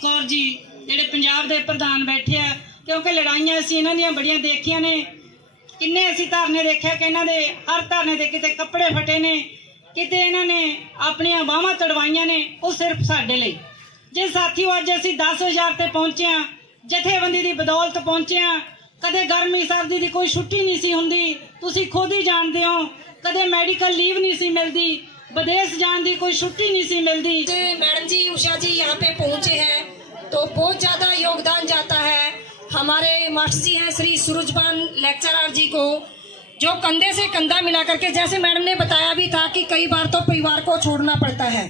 ਕੌਰ ਜੀ, ਜਿਹੜੇ ਪੰਜਾਬ ਦੇ ਪ੍ਰਧਾਨ ਬੈਠੇ ਆ, ਕਿਉਂਕਿ ਲੜਾਈਆਂ ਅਸੀਂ ਇਹਨਾਂ ਦੀਆਂ ਬੜੀਆਂ ਦੇਖੀਆਂ ਨੇ। ਕਿੰਨੇ ਅਸੀਂ ਧਰਨੇ ਦੇਖਿਆ ਕਿ ਇਹਨਾਂ ਦੇ, ਹਰ ਧਰਨੇ ਦੇ ਕਿਤੇ ਕੱਪੜੇ ਫਟੇ ਨੇ, ਕਿਤੇ ਇਹਨਾਂ ਨੇ ਆਪਣੀਆਂ ਬਾਹਾਂ ਤੜਵਾਈਆਂ ਨੇ, ਉਹ ਸਿਰਫ ਸਾਡੇ ਲਈ। ਜੇ ਸਾਥੀਓ, ਅੱਜ ਅਸੀਂ 10000 ਤੇ ਪਹੁੰਚੇ ਆ ਜਥੇਬੰਦੀ ਦੀ ਬਦੌਲਤ ਪਹੁੰਚੇ ਆ ਕਦੇ ਗਰਮੀ ਸਰਦੀ ਦੀ ਕੋਈ ਛੁੱਟੀ ਨਹੀਂ ਸੀ ਹੁੰਦੀ, ਤੁਸੀਂ ਖੁਦ ਹੀ ਜਾਣਦੇ ਹੋ, ਕਦੇ ਮੈਡੀਕਲ ਲੀਵ ਨਹੀਂ ਸੀ ਮਿਲਦੀ, ਵਿਦੇਸ਼ ਜਾਣ ਦੀ ਕੋਈ ਛੁੱਟੀ ਨਹੀਂ ਸੀ ਮਿਲਦੀ। ਮੈਡਮ ਜੀ ਉਸ਼ਾ ਜੀ, ਯਹਾਂ ਪੇ बहुत ज़्यादा योगदान जाता है हमारे मास्टर जी हैं श्री सूरजबान लेक्चरर जी को जो कंधे से कंधा मिला करके जैसे मैडम ने बताया भी था कि कई बार तो परिवार को छोड़ना पड़ता है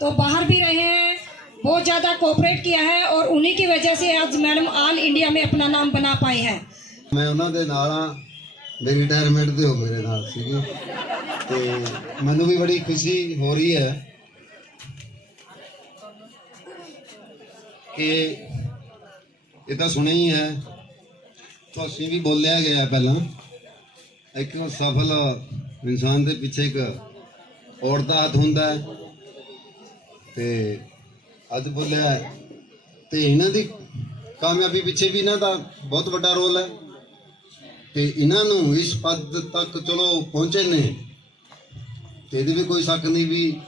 तो बाहर भी रहे हैं बहुत ज़्यादा कोऑपरेट किया है और उन्हीं की वजह से आज मैडम ऑल इंडिया में अपना नाम बना पाए हैं ਮੈਂ ਉਹਨਾਂ ਦੇ ਨਾਲ ਆ ਮੇਰੀ ਰਿਟਾਇਰਮੈਂਟ ਤੇ ਉਹ ਮੇਰੇ ਨਾਲ ਸੀਗੇ ਤੇ ਮੈਨੂੰ ਵੀ ਬੜੀ ਖੁਸ਼ੀ ਹੋ ਰਹੀ ਹੈ ਕਿ ਇਹ ਤਾਂ ਸੁਣਿਆ ਹੀ ਹੈ। ਤਾਂ ਅਸੀਂ ਵੀ ਬੋਲਿਆ ਗਿਆ ਪਹਿਲਾਂ। ਇੱਕ ਸਫਲ ਇਨਸਾਨ ਦੇ ਪਿੱਛੇ ਇੱਕ ਔਰਤ ਦਾ ਹੱਥ ਹੁੰਦਾ ਹੈ। ਤੇ ਅੱਜ ਬੋਲਿਆ ਹੈ। ਤੇ ਇਹਨਾਂ ਦੀ ਕਾਮਯਾਬੀ ਪਿੱਛੇ ਵੀ ਇਹਨਾਂ ਦਾ ਬਹੁਤ ਵੱਡਾ ਰੋਲ ਹੈ। ਤੇ ਇਹਨਾਂ ਨੂੰ ਇਸ ਪਦ ਤੱਕ ਚਲੋ ਪਹੁੰਚੇ ਨੇ। ਤੇ ਇਹਦੇ ਵੀ ਕੋਈ ਸ਼ੱਕ ਨਹੀਂ ਵੀ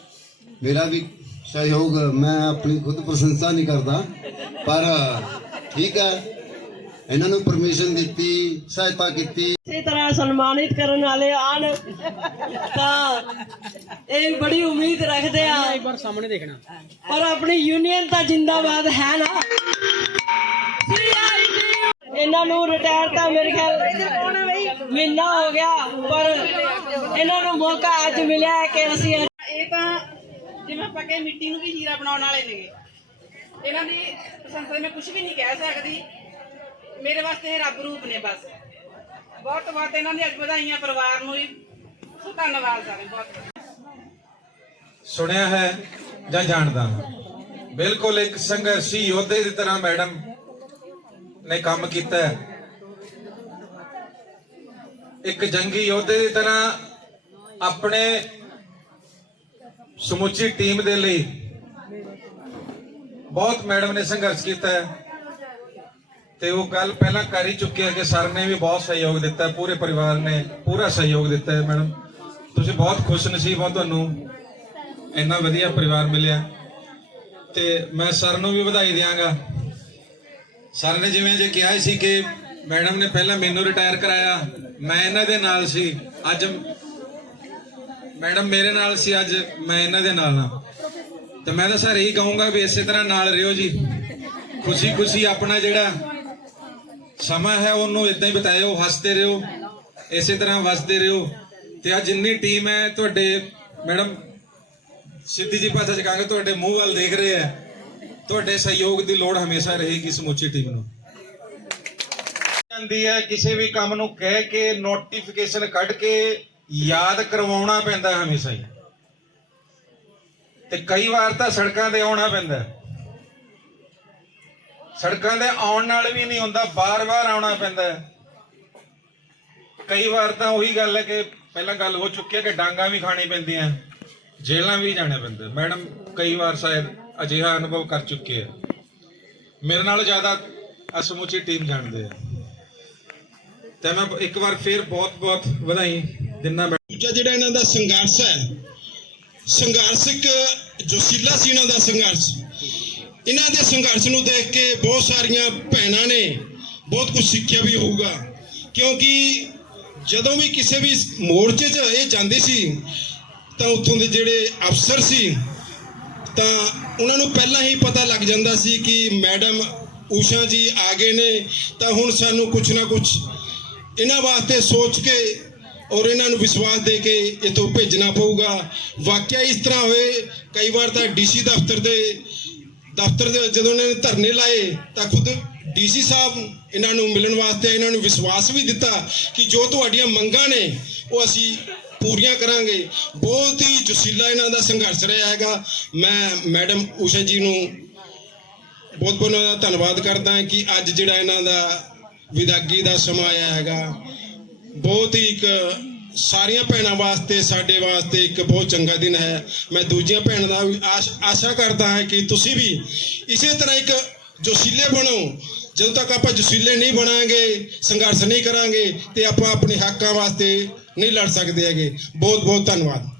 ਮੇਰਾ ਵੀ ਸਹਿਯੋਗ ਮੈਂ ਆਪਣੀ ਖੁਦ ਪ੍ਰਸ਼ੰਸਾ ਨਹੀਂ ਕਰਦਾ ਪਰ ਠੀਕ ਹੈ। ਇਹਨਾਂ ਨੂੰ ਪਰਮਿਸ਼ਨ ਦਿੱਤੀ ਸਹਾਇਤਾ ਕੀਤੀ। ਇਸੇ ਤਰ੍ਹਾਂ ਸਨਮਾਨਿਤ ਕਰਨ ਵਾਲੇ ਆਣ। ਤਾਂ ਇਹ ਬੜੀ ਉਮੀਦ ਰੱਖਦੇ ਆ। ਇੱਕ ਵਾਰ ਸਾਹਮਣੇ ਦੇਖਣਾ। ਪਰ ਆਪਣੀ ਯੂਨੀਅਨ ਤਾਂ ਜਿੰਦਾਬਾਦ ਹੈ ਨਾ। ਇਹਨਾਂ ਨੂੰ ਰਿਟਾਇਰ ਤਾਂ ਮੇਰੇ ਖਿਆਲ ਮਹੀਨਾ ਹੋ ਗਿਆ ਪਰ ਇਹਨਾਂ ਨੂੰ ਮੌਕਾ ਅੱਜ ਮਿਲਿਆ ਹੈ ਕਿ ਅਸੀਂ ਜਿਵੇਂ ਆਪਾਂ ਮਿੱਟੀ ਨੂੰ ਵੀ ਹੀਰਾ ਬਣਾਉਣ ਵਾਲੇ ਨੇਗੇ। ਇਹਨਾਂ ਦੀ ਪ੍ਰਸ਼ੰਸਾ ਮੈਂ ਕੁਝ ਵੀ ਨਹੀਂ ਕਹਿ ਸਕਦੀ। ਮੇਰੇ ਵਾਸਤੇ ਇਹ ਰੱਬ ਰੂਪ ਨੇ ਬਸ। ਬਹੁਤ ਬਹੁਤ ਇਹਨਾਂ ਦੀ ਅੱਜ ਵਧਾਈਆਂ ਪਰਿਵਾਰ ਨੂੰ ਵੀ। ਸੋ ਧੰਨਵਾਦ ਸਾਰੇ ਬਹੁਤ ਸੁਣਿਆ ਹੈ ਜਾਂ ਜਾਣਦਾ ਹਾਂ। ਬਿਲਕੁਲ ਇੱਕ ਸੰਘਰਸ਼ੀ ਯੋਧੇ ਦੀ ਤਰ੍ਹਾਂ ਮੈਡਮ ਨੇ ਕੰਮ ਕੀਤਾ ਹੈ। ਇੱਕ ਜੰਗੀ ਯੋਧੇ ਦੀ ਤਰ੍ਹਾਂ ਆਪਣੇ ਸਮੁੱਚੀ ਟੀਮ ਦੇ ਲਈ ਬਹੁਤ ਮੈਡਮ ਨੇ ਸੰਘਰਸ਼ ਕੀਤਾ ਹੈ ਤੇ ਉਹ ਗੱਲ ਪਹਿਲਾਂ ਕਰ ਹੀ ਚੁੱਕੇ ਆ ਕਿ ਸਰ ਨੇ ਵੀ ਬਹੁਤ ਸਹਿਯੋਗ ਦਿੱਤਾ, ਪੂਰੇ ਪਰਿਵਾਰ ਨੇ ਪੂਰਾ ਸਹਿਯੋਗ ਦਿੱਤਾ ਹੈ ਮੈਡਮ। ਤੁਸੀਂ ਬਹੁਤ ਖੁਸ਼ ਨਸੀਬ ਹੋ ਤੁਹਾਨੂੰ ਇੰਨਾ ਵਧੀਆ ਪਰਿਵਾਰ ਮਿਲਿਆ। ਤੇ ਮੈਂ ਸਰ ਨੂੰ ਵੀ ਵਧਾਈ ਦਿਆਂਗਾ। ਸਰ ਨੇ ਜਿਵੇਂ ਜੇ ਕਿਹਾ ਸੀ ਕਿ ਮੈਡਮ ਨੇ ਪਹਿਲਾਂ ਮੈਨੂੰ ਰਿਟਾਇਰ ਕਰਾਇਆ, ਮੈਂ ਇਹਨਾਂ ਦੇ ਨਾਲ ਸੀ। ਅੱਜ ਮੈਡਮ, ਮੇਰੇ ਨਾਲ ਸੀ ਅੱਜ, ਮੈਂ ਇਹਨਾਂ ਦੇ ਨਾਲ ਹਾਂ। ਤੇ ਮੈਂ ਤਾਂ ਸਰ ਇਹੀ ਕਹੂੰਗਾ ਵੀ ਇਸੇ ਤਰ੍ਹਾਂ ਨਾਲ ਰਹੋ ਜੀ। ਖੁਸ਼ੀ ਖੁਸ਼ੀ ਆਪਣਾ ਜਿਹੜਾ ਸਮਾਂ ਹੈ, ਉਹਨੂੰ ਇਦਾਂ ਹੀ ਬਿਤਾਇਓ, ਹੱਸਦੇ ਰਹੋ ਇਸੇ ਤਰ੍ਹਾਂ ਵਸਦੇ ਰਹੋ ਤੇ ਆ ਜਿੰਨੀ ਟੀਮ ਹੈ, ਤੁਹਾਡੇ, ਮੈਡਮ, ਸਿੱਧੀ ਜੀ ਭਾਸ਼ਾ ਚ ਕਹਾਂਗੇ, ਤੁਹਾਡੇ ਮੂੰਹ ਵੱਲ ਦੇਖ ਰਹੇ ਆ ਤੁਹਾਡੇ ਸਹਿਯੋਗ ਦੀ ਲੋੜ ਹਮੇਸ਼ਾ ਰਹੇਗੀ ਸਮੁੱਚੀ ਟੀਮ ਨੂੰ। ਜਾਂਦੀ ਹੈ, ਕਿਸੇ ਵੀ ਕੰਮ ਨੂੰ ਕਹਿ ਕੇ ਨੋਟੀਫਿਕੇਸ਼ਨ ਕੱਢ ਕੇ ਯਾਦ ਕਰਵਾਉਣਾ ਪੈਂਦਾ ਹਮੇਸ਼ਾ ਹੀ। ਤੇ ਕਈ ਵਾਰ ਤਾਂ ਸੜਕਾਂ ਤੇ ਆਉਣਾ ਪੈਂਦਾ। ਸੜਕਾਂ ਦੇ ਆਉਣ ਨਾਲ ਵੀ ਨਹੀਂ ਹੁੰਦਾ, ਬਾਰ-ਬਾਰ ਆਉਣਾ ਪੈਂਦਾ। ਕਈ ਵਾਰ ਤਾਂ ਉਹੀ ਗੱਲ ਹੈ ਕਿ ਪਹਿਲਾਂ ਗੱਲ ਹੋ ਚੁੱਕੀ ਹੈ ਕਿ ਡਾਂਗਾ ਵੀ ਖਾਣੀ ਪੈਂਦੀਆਂ ਜੇਲਾਂ ਵੀ ਜਾਣੇ ਪੈਂਦੇ। ਮੈਡਮ, ਕਈ ਵਾਰ ਸ਼ਾਇਦ ਅਜਿਹਾ ਅਨੁਭਵ ਕਰ ਚੁੱਕੇ ਹੈ ਮੇਰੇ ਨਾਲ ਜ਼ਿਆਦਾ ਅਸਮੁੱਚੀ ਟੀਮ ਜਾਣਦੇ ਆ। ਤੇ ਮੈਂ ਇੱਕ ਵਾਰ ਫੇਰ ਬਹੁਤ-ਬਹੁਤ ਵਧਾਈ ਦਿੰਦਾ ਦੂਜਾ ਜਿਹੜਾ ਇਹਨਾਂ ਦਾ ਸੰਘਰਸ਼ ਹੈ, ਸੰਘਰਸ਼ ਇੱਕ ਜੋਸ਼ੀਲਾ ਸੀ ਇਹਨਾਂ ਦਾ ਸੰਘਰਸ਼। ਇਹਨਾਂ ਦੇ ਸੰਘਰਸ਼ ਨੂੰ ਦੇਖ ਕੇ ਬਹੁਤ ਸਾਰੀਆਂ ਭੈਣਾਂ ਨੇ ਬਹੁਤ ਕੁਝ ਸਿੱਖਿਆ ਵੀ ਹੋਊਗਾ। ਕਿਉਂਕਿ ਜਦੋਂ ਵੀ ਕਿਸੇ ਵੀ ਮੋਰਚੇ 'ਚ ਇਹ ਜਾਂਦੇ ਸੀ, ਤਾਂ ਉੱਥੋਂ ਦੇ ਜਿਹੜੇ ਅਫਸਰ ਸੀ, ਤਾਂ ਉਹਨਾਂ ਨੂੰ ਪਹਿਲਾਂ ਹੀ ਪਤਾ ਲੱਗ ਜਾਂਦਾ ਸੀ ਕਿ ਮੈਡਮ ਊਸ਼ਾ ਜੀ ਆ ਗਏ ਨੇ, ਤਾਂ ਹੁਣ ਸਾਨੂੰ ਕੁਝ ਨਾ ਕੁਝ ਇਹਨਾਂ ਵਾਸਤੇ ਸੋਚ ਕੇ ਔਰ ਇਹਨਾਂ ਨੂੰ ਵਿਸ਼ਵਾਸ ਦੇ ਕੇ ਇਥੋਂ ਭੇਜਣਾ ਪਊਗਾ। ਵਾਕਿਆ ਇਸ ਤਰ੍ਹਾਂ ਹੋਏ, ਕਈ ਵਾਰ ਤਾਂ ਡੀਸੀ ਦਫ਼ਤਰ ਦੇ ਦਫ਼ਤਰ ਦੇ ਜਦੋਂ ਇਹਨਾਂ ਨੇ ਧਰਨੇ ਲਾਏ, ਤਾਂ ਖੁਦ ਡੀਸੀ ਸਾਹਿਬ ਇਹਨਾਂ ਨੂੰ ਮਿਲਣ ਵਾਸਤੇ ਇਹਨਾਂ ਨੂੰ ਵਿਸ਼ਵਾਸ ਵੀ ਦਿੱਤਾ ਕਿ ਜੋ ਤੁਹਾਡੀਆਂ ਮੰਗਾਂ ਨੇ, ਉਹ ਅਸੀਂ ਪੂਰੀਆਂ ਕਰਾਂਗੇ। ਬਹੁਤ ਹੀ ਜੁਸੀਲਾ ਇਹਨਾਂ ਦਾ ਸੰਘਰਸ਼ ਰਿਹਾ ਹੈਗਾ। ਮੈਂ ਮੈਡਮ ਉਸ਼ਾ ਜੀ ਨੂੰ ਬਹੁਤ ਬਹੁਤ ਧੰਨਵਾਦ ਕਰਦਾ ਕਿ ਅੱਜ ਜਿਹੜਾ ਇਹਨਾਂ ਦਾ ਵਿਦਾਗੀ ਦਾ ਸਮਾਂ ਆਇਆ ਹੈਗਾ। ਬਹੁਤ ਹੀ ਇੱਕ ਸਾਰੀਆਂ ਭੈਣਾਂ ਵਾਸਤੇ, ਸਾਡੇ ਵਾਸਤੇ ਇੱਕ ਬਹੁਤ ਚੰਗਾ ਦਿਨ ਹੈ। ਮੈਂ ਦੂਜੀਆਂ ਭੈਣਾਂ ਦਾ ਵੀ ਆਸ਼- ਆਸ਼ਾ ਕਰਦਾ ਹਾਂ ਕਿ ਤੁਸੀਂ ਵੀ ਇਸੇ ਤਰ੍ਹਾਂ ਇੱਕ ਜੋਸ਼ੀਲੇ ਬਣੋ। ਜਦੋਂ ਤੱਕ ਆਪਾਂ ਜੋਸ਼ੀਲੇ ਨਹੀਂ ਬਣਾਂਗੇ, ਸੰਘਰਸ਼ ਨਹੀਂ ਕਰਾਂਗੇ, ਤੇ ਆਪਾਂ ਆਪਣੇ ਹੱਕਾਂ ਵਾਸਤੇ ਨਹੀਂ ਲੜ ਸਕਦੇ ਹੈਗੇ। ਬਹੁਤ ਬਹੁਤ ਧੰਨਵਾਦ।